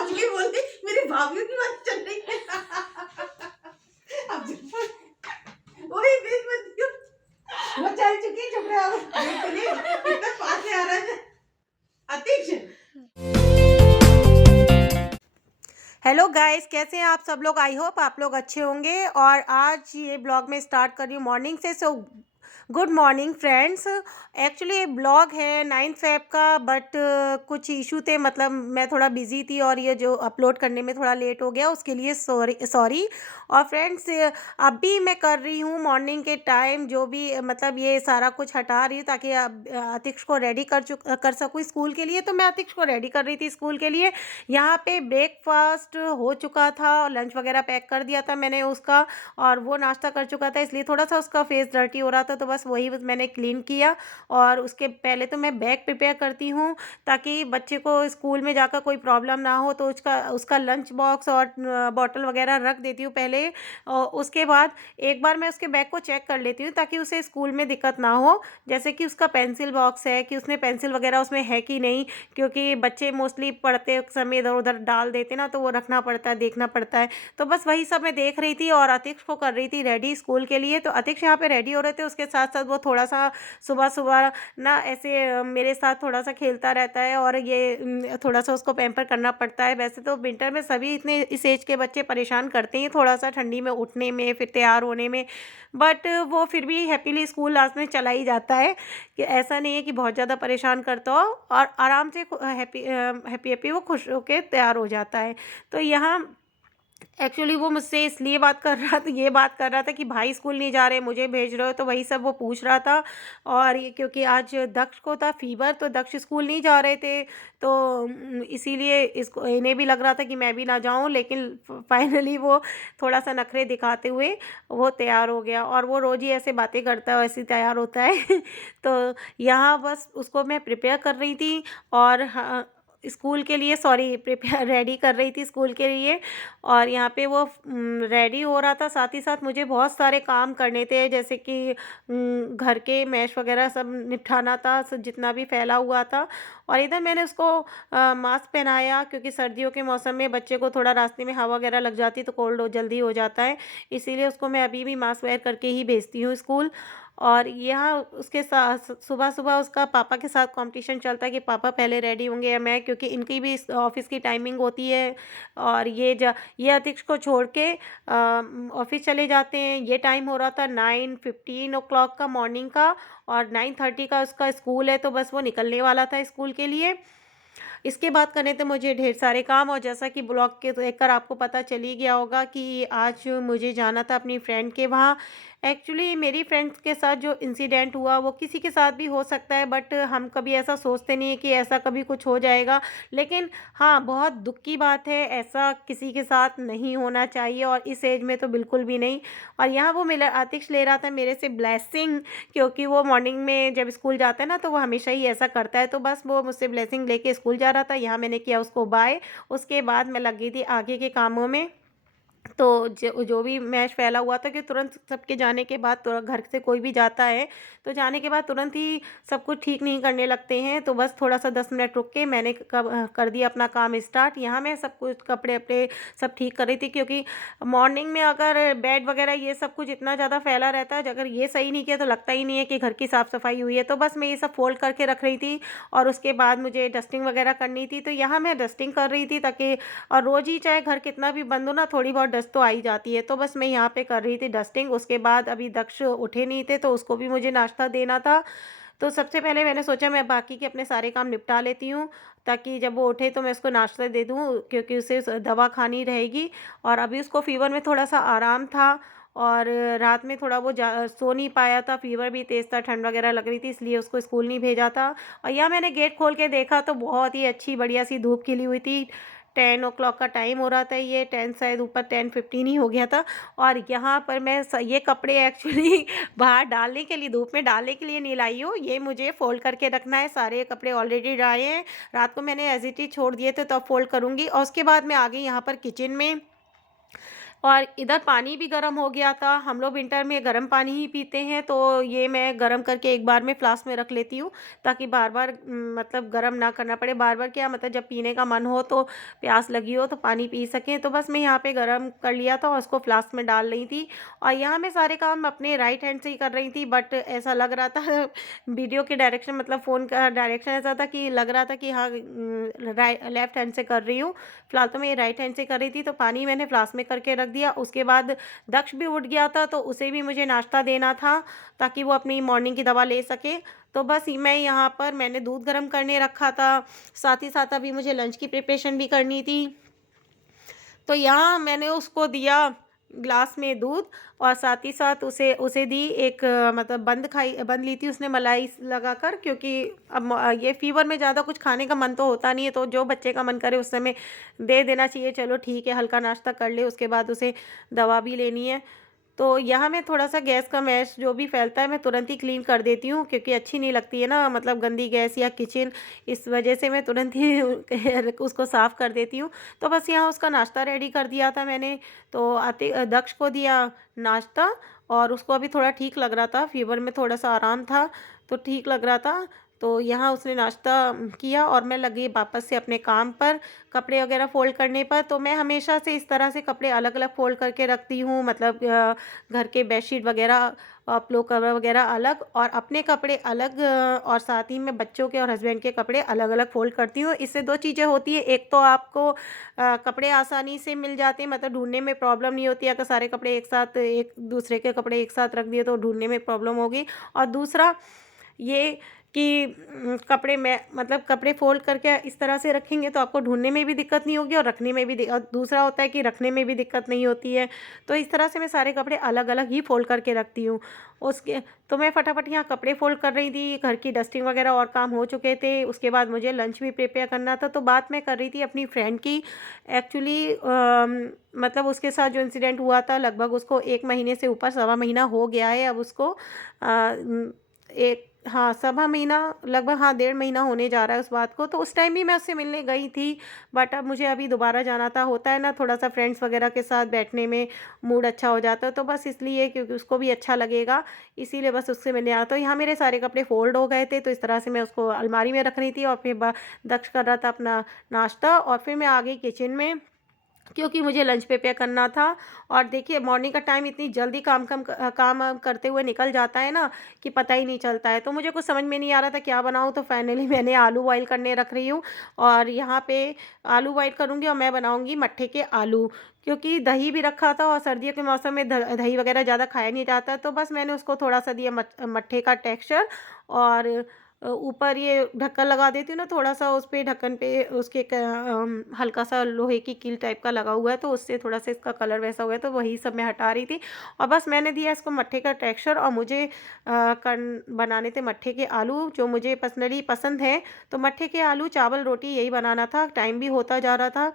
समझ गई, बोलती मेरी भाभीयों की बात चल रही है। अब वही बीच में वो चल चुकी है, चुप रहे अब बिल्कुल ही इतना पास से आ रहा है अतीश। हेलो गाइस, कैसे हैं आप सब लोग? आई होप आप लोग अच्छे होंगे। और आज ये ब्लॉग में स्टार्ट कर रही हूँ मॉर्निंग से। So good morning friends. Actually ये ब्लॉग है 9 फेब का, बट कुछ इशू थे, मतलब मैं थोड़ा बिजी थी और ये जो अपलोड करने में थोड़ा लेट हो गया, उसके लिए सॉरी सॉरी। और फ्रेंड्स, अभी मैं कर रही हूँ मॉर्निंग के टाइम जो भी मतलब ये सारा कुछ हटा रही हूँ ताकि अब अतिक्ष को रेडी कर सकूँ स्कूल के लिए। तो मैं अतिक्ष को रेडी कर रही थी स्कूल के लिए। यहाँ पे ब्रेकफास्ट हो चुका था और लंच वगैरह पैक कर दिया था मैंने उसका, और वो नाश्ता कर चुका था, इसलिए थोड़ा सा उसका फेस डर्टी हो रहा था, तो बस वही मैंने क्लीन किया। और उसके पहले तो मैं बैग प्रिपेयर करती हूँ ताकि बच्चे को स्कूल में जाकर कोई प्रॉब्लम ना हो, तो उसका उसका लंच बॉक्स और बॉटल वगैरह रख देती हूँ पहले। और उसके बाद एक बार मैं उसके बैग को चेक कर लेती हूँ ताकि उसे स्कूल में दिक्कत ना हो, जैसे कि उसका पेंसिल बॉक्स है कि उसने पेंसिल वगैरह उसमें है कि नहीं, क्योंकि बच्चे मोस्टली पढ़ते समय इधर उधर डाल देते ना, तो वो रखना पड़ता है, देखना पड़ता है। तो बस वही सब मैं देख रही थी और अतिक्ष को कर रही थी रेडी स्कूल के लिए। तो अतिक्ष यहाँ पे रेडी हो रहे थे, उसके साथ साथ वो थोड़ा सा सुबह सुबह ना ऐसे मेरे साथ थोड़ा सा खेलता रहता है, और ये थोड़ा सा उसको पैम्पर करना पड़ता है। वैसे तो विंटर में सभी इतने इस एज के बच्चे परेशान करते हैं थोड़ा सा, ठंडी में उठने में, फिर तैयार होने में, बट वो फिर भी हैप्पीली स्कूल लास्ट में चला ही जाता है, कि ऐसा नहीं है कि बहुत ज़्यादा परेशान करता हो, और आराम से हैप्पी हैप्पी हैप्पी वो खुश होकर तैयार हो जाता है। तो यहाँ एक्चुअली वो मुझसे इसलिए बात कर रहा था कि भाई स्कूल नहीं जा रहे, मुझे भेज रहे हो, तो वही सब वो पूछ रहा था। और ये क्योंकि आज दक्ष को था फीवर, तो दक्ष स्कूल नहीं जा रहे थे, तो इसीलिए इसको इन्हें भी लग रहा था कि मैं भी ना जाऊं, लेकिन फाइनली वो थोड़ा सा नखरे दिखाते हुए वो तैयार हो गया। और वो रोज़ ही ऐसे बातें करता है, वैसे ही तैयार होता है। तो यहाँ बस उसको मैं प्रिपेयर कर रही थी, और हाँ, स्कूल के लिए सॉरी प्रिपेयर रेडी कर रही थी स्कूल के लिए। और यहाँ पे वो रेडी हो रहा था, साथ ही साथ मुझे बहुत सारे काम करने थे, जैसे कि घर के मैश वगैरह सब निपटाना था, सब जितना भी फैला हुआ था। और इधर मैंने उसको मास्क पहनाया, क्योंकि सर्दियों के मौसम में बच्चे को थोड़ा रास्ते में हवा वगैरह लग जाती तो कोल्ड जल्दी हो जाता है, इसीलिए उसको मैं अभी भी मास्क वेयर करके ही भेजती हूँ स्कूल। और यहाँ उसके साथ सुबह सुबह उसका पापा के साथ कंपटीशन चलता है कि पापा पहले रेडी होंगे या मैं, क्योंकि इनकी भी ऑफिस की टाइमिंग होती है। और ये अतिक्ष को छोड़ के ऑफिस चले जाते हैं। ये टाइम हो रहा था 9:15 का मॉर्निंग का, और 9:30 का उसका स्कूल है, तो बस वो निकलने वाला था स्कूल के लिए। इसके बाद करने थे मुझे ढेर सारे काम, और जैसा कि ब्लॉग के देखकर आपको पता चल ही गया होगा कि आज मुझे जाना था अपनी फ्रेंड के वहाँ। एक्चुअली मेरी फ्रेंड्स के साथ जो इंसिडेंट हुआ वो किसी के साथ भी हो सकता है, बट हम कभी ऐसा सोचते नहीं है कि ऐसा कभी कुछ हो जाएगा। लेकिन हाँ, बहुत दुख की बात है, ऐसा किसी के साथ नहीं होना चाहिए, और इस एज में तो बिल्कुल भी नहीं। और यहाँ वो मेरा आतिश ले रहा था मेरे से ब्लेसिंग, क्योंकि वो मॉर्निंग में जब स्कूल जाता है ना, तो वो हमेशा ही ऐसा करता है, तो बस वो मुझसे ब्लेसिंग लेके स्कूल जा रहा था। यहाँ मैंने किया उसको बाय। उसके बाद मैं लग गई थी आगे के कामों में। तो जो भी मैश फैला हुआ था, कि तुरंत सबके जाने के बाद, तो घर से कोई भी जाता है तो जाने के बाद तुरंत ही सब कुछ ठीक नहीं करने लगते हैं, तो बस थोड़ा सा 10 मिनट रुक के मैंने कर दिया अपना काम स्टार्ट। यहाँ मैं सब कुछ कपड़े अपने सब ठीक कर रही थी, क्योंकि मॉर्निंग में अगर बेड वगैरह ये सब कुछ इतना ज़्यादा फैला रहता है, अगर ये सही नहीं किया तो लगता ही नहीं है कि घर की साफ़ सफाई हुई है। तो बस मैं ये सब फोल्ड करके रख रही थी, और उसके बाद मुझे डस्टिंग वगैरह करनी थी, तो यहाँ मैं डस्टिंग कर रही थी ताकि, और रोज़ ही चाहे घर कितना भी बंद हो ना, थोड़ी बहुत डस्ट तो आ ही जाती है, तो बस मैं यहाँ पे कर रही थी डस्टिंग। उसके बाद अभी दक्ष उठे नहीं थे, तो उसको भी मुझे नाश्ता देना था। तो सबसे पहले मैंने सोचा मैं बाकी के अपने सारे काम निपटा लेती हूँ, ताकि जब वो उठे तो मैं उसको नाश्ता दे दूँ, क्योंकि उसे दवा खानी रहेगी। और अभी उसको फ़ीवर में थोड़ा सा आराम था, और रात में थोड़ा वो सो नहीं पाया था, फ़ीवर भी तेज़ था, ठंड वगैरह लग रही थी, इसलिए उसको स्कूल नहीं भेजा था। और यहाँ मैंने गेट खोल के देखा तो बहुत ही अच्छी बढ़िया सी धूप खिली हुई थी। 10 o'clock का टाइम हो रहा था, ये 10 शायद ऊपर 10:15 ही हो गया था। और यहाँ पर मैं ये कपड़े एक्चुअली बाहर डालने के लिए, धूप में डालने के लिए नहीं लाई हूँ, ये मुझे फ़ोल्ड करके रखना है। सारे कपड़े ऑलरेडी ड्राई हैं, रात को मैंने एज़ इट इज़ छोड़ दिए थे, तो अब फ़ोल्ड करूँगी। और उसके बाद मैं आ गई यहाँ पर किचन में। और इधर पानी भी गर्म हो गया था। हम लोग विंटर में गर्म पानी ही पीते हैं, तो ये मैं गर्म करके एक बार में फ्लास्क में रख लेती हूँ, ताकि बार-बार मतलब गर्म ना करना पड़े। बार-बार क्या मतलब जब पीने का मन हो, तो प्यास लगी हो तो पानी पी सकें। तो बस मैं यहाँ पे गरम कर लिया था और उसको फ्लास्क में डाल रही थी, और यहाँ मैं सारे काम अपने राइट हैंड से ही कर रही थी, बट ऐसा लग रहा था वीडियो के डायरेक्शन मतलब फ़ोन का डायरेक्शन ऐसा था कि लग रहा था कि हाँ लेफ्ट हैंड से कर रही हूँ। फिलहाल तो मैं ये राइट हैंड से कर रही थी, तो पानी मैंने फ्लास्क में करके रख दिया। उसके बाद दक्ष भी उठ गया था, तो उसे भी मुझे नाश्ता देना था, ताकि वो अपनी मॉर्निंग की दवा ले सके। तो बस मैं यहाँ पर मैंने दूध गर्म करने रखा था, साथ ही साथ अभी मुझे लंच की प्रिपरेशन भी करनी थी। तो यहाँ मैंने उसको दिया ग्लास में दूध, और साथ ही साथ उसे उसे दी एक मतलब बंद ली थी उसने मलाई लगाकर, क्योंकि अब ये फ़ीवर में ज़्यादा कुछ खाने का मन तो होता नहीं है, तो जो बच्चे का मन करे उस समय दे देना चाहिए। चलो ठीक है, हल्का नाश्ता कर ले, उसके बाद उसे दवा भी लेनी है। तो यहाँ मैं थोड़ा-सा गैस का मैश जो भी फैलता है मैं तुरंत ही क्लीन कर देती हूँ, क्योंकि अच्छी नहीं लगती है ना मतलब गंदी गैस या किचन, इस वजह से मैं तुरंत ही उसको साफ़ कर देती हूँ। तो बस यहाँ उसका नाश्ता रेडी कर दिया था मैंने, तो दक्ष को दिया नाश्ता, और उसको अभी थोड़ा ठीक लग रहा था, फ़ीवर में थोड़ा-सा आराम था, तो ठीक लग रहा था। तो यहाँ उसने नाश्ता किया, और मैं लगी वापस से अपने काम पर, कपड़े वगैरह फ़ोल्ड करने पर। तो मैं हमेशा से इस तरह से कपड़े अलग-अलग फ़ोल्ड करके रखती हूँ, मतलब घर के बेडशीट वगैरह, पिलो कवर वगैरह अलग, और अपने कपड़े अलग, और साथ ही में बच्चों के और हस्बैंड के कपड़े अलग-अलग फ़ोल्ड करती हूँ। इससे 2 चीज़ें होती हैं, एक तो आपको कपड़े आसानी से मिल जाते हैं, मतलब ढूँढने में प्रॉब्लम नहीं होती। अगर सारे कपड़े एक साथ एक दूसरे के कपड़े एक साथ रख दिए तो ढूँढने में प्रॉब्लम होगी। और दूसरा ये कि कपड़े मैं मतलब कपड़े फ़ोल्ड करके इस तरह से रखेंगे तो आपको ढूँढने में भी दिक्कत नहीं होगी, और रखने में भी और दूसरा होता है कि रखने में भी दिक्कत नहीं होती है। तो इस तरह से मैं सारे कपड़े अलग-अलग ही फ़ोल्ड करके रखती हूँ। उसके तो मैं फटाफट यहाँ कपड़े फ़ोल्ड कर रही थी, घर की डस्टिंग वगैरह और काम हो चुके थे। उसके बाद मुझे लंच भी प्रिपेयर करना था, तो बात मैं कर रही थी अपनी फ्रेंड की। एक्चुअली मतलब उसके साथ जो इंसिडेंट हुआ था, लगभग उसको 1 महीने से ऊपर, सवा महीना हो गया है अब उसको। एक हाँ, सवा महीना लगभग, हाँ, 1.5 महीना होने जा रहा है उस बात को। तो उस टाइम भी मैं उससे मिलने गई थी, बट अब मुझे अभी दोबारा जाना था। होता है ना, थोड़ा-सा फ्रेंड्स वगैरह के साथ बैठने में मूड अच्छा हो जाता है, तो बस इसलिए, क्योंकि उसको भी अच्छा लगेगा, इसीलिए बस उससे मिलने आया। तो यहाँ मेरे सारे कपड़े फ़ोल्ड हो गए थे, तो इस तरह से मैं उसको अलमारी में रख रही थी, और फिर दक्ष कर रहा था अपना नाश्ता, और फिर मैं आ गई किचन में, क्योंकि मुझे लंच प्रिपेयर करना था। और देखिए मॉर्निंग का टाइम इतनी जल्दी काम करते हुए निकल जाता है ना, कि पता ही नहीं चलता है। तो मुझे कुछ समझ में नहीं आ रहा था क्या बनाऊँ, तो फाइनली मैंने आलू बॉयल करने रख रही हूँ, और यहाँ पे आलू बॉयल करूँगी, और मैं बनाऊँगी मट्ठे के आलू, क्योंकि दही भी रखा था, और सर्दियों के मौसम में दही वगैरह ज़्यादा खाया नहीं जाता, तो बस मैंने उसको थोड़ा-सा दिया मट्ठे का टेक्सचर। और ऊपर ये ढक्कन लगा देती हूँ ना थोड़ा-सा, उस पे ढक्कन पे उसके हल्का-सा लोहे की कील टाइप का लगा हुआ है, तो उससे थोड़ा-सा इसका कलर वैसा हो गया, तो वही सब मैं हटा रही थी। और बस मैंने दिया इसको मट्ठे का टेक्सचर, और मुझे कन बनाने थे मट्ठे के आलू, जो मुझे पर्सनली पसंद हैं। तो मट्ठे के आलू, चावल, रोटी यही बनाना था, टाइम भी होता जा रहा था।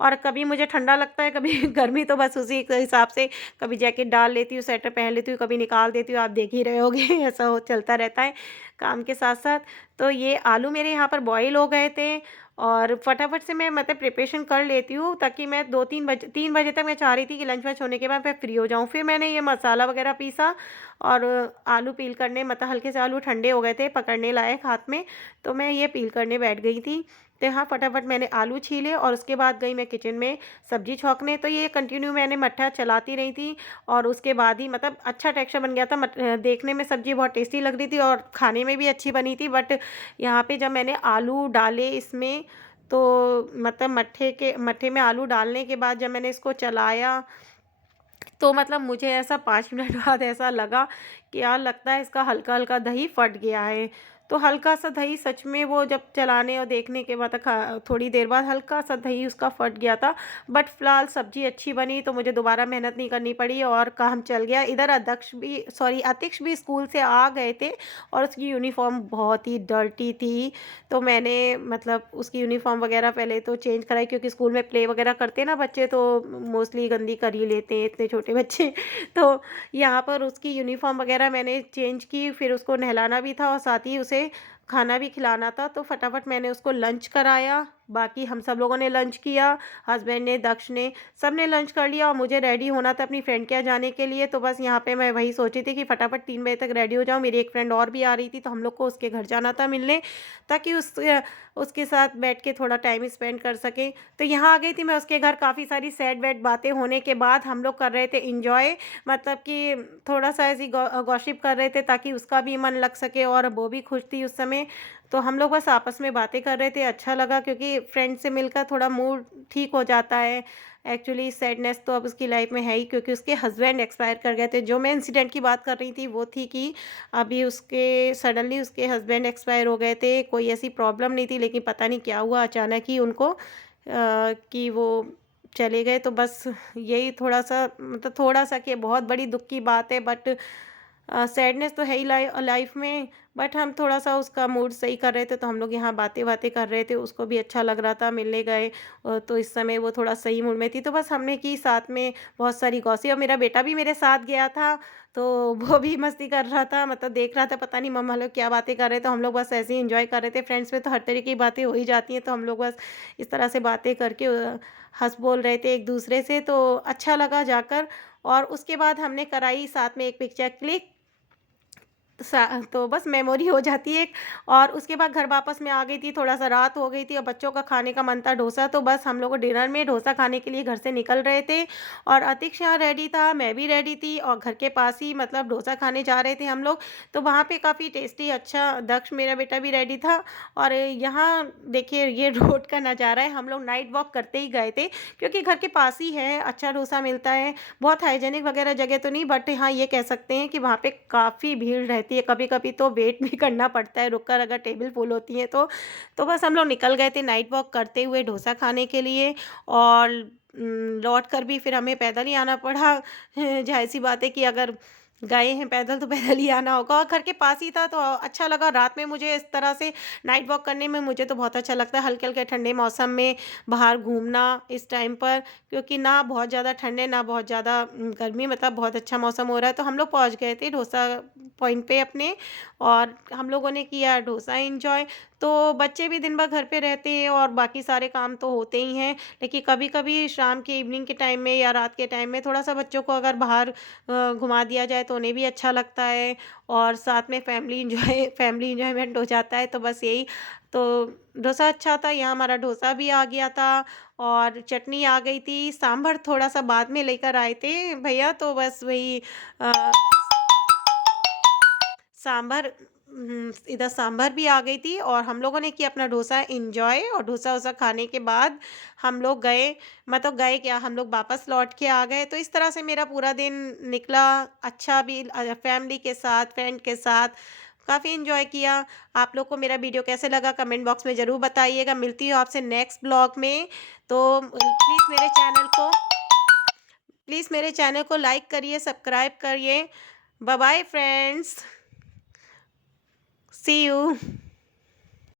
और कभी मुझे ठंडा लगता है, कभी गर्मी, तो बस उसी के हिसाब से कभी जैकेट डाल लेती हूँ, स्वेटर पहन लेती हूँ, कभी निकाल देती हूँ, आप देख ही रहे होंगे ऐसा हो चलता रहता है काम के साथ-साथ। तो ये आलू मेरे यहाँ पर बॉयल हो गए थे, और फटाफट से मैं मतलब प्रिपरेशन कर लेती हूँ, ताकि मैं 3 बजे तक मैं चाह रही थी कि लंच वंच होने के बाद मैं फ्री हो जाऊँ। फिर मैंने ये मसाला वगैरह पीसा, और आलू पील करने, मतलब हल्के से आलू ठंडे हो गए थे, पकड़ने लायक हाथ में, तो मैं ये पील करने बैठ गई थी। तो हाँ, फटाफट मैंने आलू छीले, और उसके बाद गई मैं किचन में सब्ज़ी छौंकने। तो ये कंटिन्यू मैंने मट्ठा चलाती रही थी, और उसके बाद ही मतलब अच्छा टेक्सचर बन गया था। देखने में सब्ज़ी बहुत टेस्टी लग रही थी, और खाने में भी अच्छी बनी थी। बट यहाँ पे जब मैंने आलू डाले इसमें, तो मतलब मट्ठे में आलू डालने के बाद जब मैंने इसको चलाया, तो मतलब मुझे ऐसा 5 मिनट बाद ऐसा लगा कि यार लगता है इसका हल्का-हल्का दही फट गया है। तो हल्का-सा दही सच में, वो जब चलाने और देखने के बाद थोड़ी देर बाद हल्का-सा दही उसका फट गया था। बट फ़िलहाल सब्ज़ी अच्छी बनी, तो मुझे दोबारा मेहनत नहीं करनी पड़ी, और काम चल गया। इधर अतिक्ष भी स्कूल से आ गए थे, और उसकी यूनिफ़ॉर्म बहुत ही डर्टी थी। तो मैंने मतलब उसकी यूनिफ़ॉर्म वग़ैरह पहले तो चेंज कराई, क्योंकि स्कूल में प्ले वग़ैरह करते हैं ना बच्चे, तो मोस्टली गंदी कर ही लेते हैं इतने छोटे बच्चे। तो यहाँ पर उसकी यूनिफ़ॉर्म वग़ैरह मैंने चेंज की, फिर उसको नहलाना भी था, और साथ ही उसे खाना भी खिलाना था, तो फटाफट मैंने उसको लंच कराया। बाकी हम सब लोगों ने लंच किया, हस्बैंड ने, दक्ष ने, सब ने लंच कर लिया और मुझे रेडी होना था अपनी फ्रेंड के यहाँ जाने के लिए। तो बस यहाँ पे मैं वही सोची थी कि फटाफट 3 बजे तक रेडी हो जाऊँ। मेरी एक फ्रेंड और भी आ रही थी, तो हम लोग को उसके घर जाना था मिलने, ताकि उसके साथ बैठ के थोड़ा टाइम स्पेंड कर सकें। तो यहाँ आ गई थी मैं उसके घर। काफ़ी सारी सैड वैड बातें होने के बाद हम लोग कर रहे थे एंजॉय, मतलब कि थोड़ा-सा ऐसे ही गॉसिप कर रहे थे ताकि उसका भी मन लग सके और वो भी खुश थी उस समय। तो हम लोग बस आपस में बातें कर रहे थे, अच्छा लगा क्योंकि फ्रेंड से मिलकर थोड़ा मूड ठीक हो जाता है। एक्चुअली सैडनेस तो अब उसकी लाइफ में है ही, क्योंकि उसके हस्बैंड एक्सपायर कर गए थे। जो मैं इंसिडेंट की बात कर रही थी वो थी कि अभी उसके सडनली उसके हस्बैंड एक्सपायर हो गए थे। कोई ऐसी प्रॉब्लम नहीं थी, लेकिन पता नहीं क्या हुआ अचानक ही उनको कि वो चले गए। तो बस यही थोड़ा-सा, मतलब थोड़ा-सा क्या, बहुत बड़ी दुःख की बात है, बट सैडनेस तो है ही लाइफ में। बट हम थोड़ा-सा उसका मूड सही कर रहे थे, तो हम लोग यहाँ बातें-वातें कर रहे थे, उसको भी अच्छा लग रहा था, मिलने गए। तो इस समय वो थोड़ा सही मूड में थी, तो बस हमने की साथ में बहुत सारी गॉसिप। और मेरा बेटा भी मेरे साथ गया था, तो वो भी मस्ती कर रहा था, मतलब देख रहा था पता नहीं मम्मा लोग क्या बातें कर रहे हैं, तो हम लोग बस ऐसे ही एन्जॉय कर रहे थे। फ्रेंड्स में तो हर तरह की बातें हो ही जाती हैं, तो हम लोग बस इस तरह से बातें करके हँस बोल रहे थे एक-दूसरे से, तो अच्छा लगा जाकर। और उसके बाद हमने कराई साथ में एक पिक्चर क्लिक। तो बस मेमोरी हो जाती है एक। और उसके बाद घर वापस मैं आ गई थी, थोड़ा-सा रात हो गई थी और बच्चों का खाने का मन था डोसा, तो बस हम लोग डिनर में डोसा खाने के लिए घर से निकल रहे थे। और अतीक्ष यहाँ रेडी था, मैं भी रेडी थी और घर के पास ही मतलब डोसा खाने जा रहे थे हम लोग। तो वहाँ पे काफ़ी टेस्टी, अच्छा, दक्ष मेरा बेटा भी रेडी था। और यहाँ देखिए ये रोड का नज़ारा है, हम लोग नाइट वॉक करते ही गए थे, क्योंकि घर के पास ही है, अच्छा डोसा मिलता है। बहुत हाइजीनिक वगैरह जगह तो नहीं, बट हाँ, ये कह सकते हैं कि वहाँ पे काफ़ी भीड़ रहती है, कभी-कभी तो वेट भी करना पड़ता है रुक कर, अगर टेबल फुल होती है तो। तो बस हम लोग निकल गए थे नाइट वॉक करते हुए डोसा खाने के लिए। और लौट कर भी फिर हमें पैदल ही आना पड़ा। ज़ाहिर-सी बात है कि अगर गए हैं पैदल तो पैदल ही आना होगा, और घर के पास ही था तो अच्छा लगा। रात में मुझे इस तरह से नाइट वॉक करने में मुझे तो बहुत अच्छा लगता है, हल्के-हल्के ठंडे मौसम में बाहर घूमना इस टाइम पर, क्योंकि ना बहुत ज़्यादा ठंड है, ना बहुत ज़्यादा गर्मी, मतलब बहुत अच्छा मौसम हो रहा है। तो हम लोग पहुँच गए थे डोसा पॉइंट पे अपने, और हम लोगों ने किया डोसा एन्जॉय। तो बच्चे भी दिन भर घर पे रहते हैं और बाकी सारे काम तो होते ही हैं, लेकिन कभी-कभी शाम के इवनिंग के टाइम में या रात के टाइम में थोड़ा-सा बच्चों को अगर बाहर घुमा दिया जाए तो उन्हें भी अच्छा लगता है, और साथ में फैमिली एन्जॉयमेंट हो जाता है। तो बस यही। तो डोसा अच्छा था, यहाँ हमारा डोसा भी आ गया था और चटनी आ गई थी, सांभर थोड़ा-सा बाद में लेकर आए थे भैया, तो बस वही अ सांभर, इधर सांभर भी आ गई थी और हम लोगों ने किया अपना डोसा एन्जॉय। और डोसा-वोसा खाने के बाद हम लोग गए, मतलब गए क्या, हम लोग वापस लौट के आ गए। तो इस तरह से मेरा पूरा दिन निकला, अच्छा भी, फैमिली के साथ, फ्रेंड के साथ काफ़ी एन्जॉय किया। आप लोग को मेरा वीडियो कैसे लगा कमेंट बॉक्स में ज़रूर बताइएगा। मिलती हूँ आपसे नेक्स्ट ब्लॉग में। तो प्लीज़ मेरे चैनल को लाइक करिए, सब्सक्राइब करिए। Bye bye friends, see you.